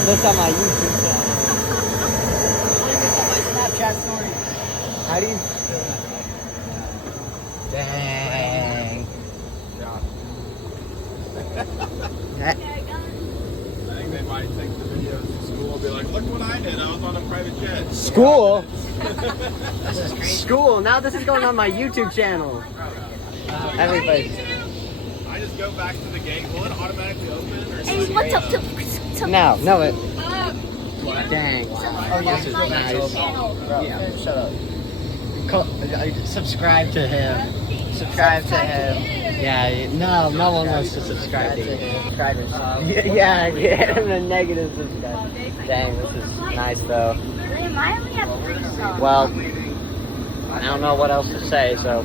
putting this on my YouTube channel. Snapchat story. How do you? Dang. I think they might take the videos to school and be like, look what I did. I was on a private jet. School? This is crazy. School. Now this is going on my YouTube channel. Everybody. I just go back to the gate. Will it automatically open? Or Hey, what's up to No, no it. Dang. Oh yes, it's nice. Yeah. Shut up. Subscribe to him. Subscribe to him. Yeah, no one wants to subscribe to him. Subscribers. Yeah, the negative subscribe. Dang, this is nice though. Liam, I only have 3 songs. Well, I don't know what else to say, so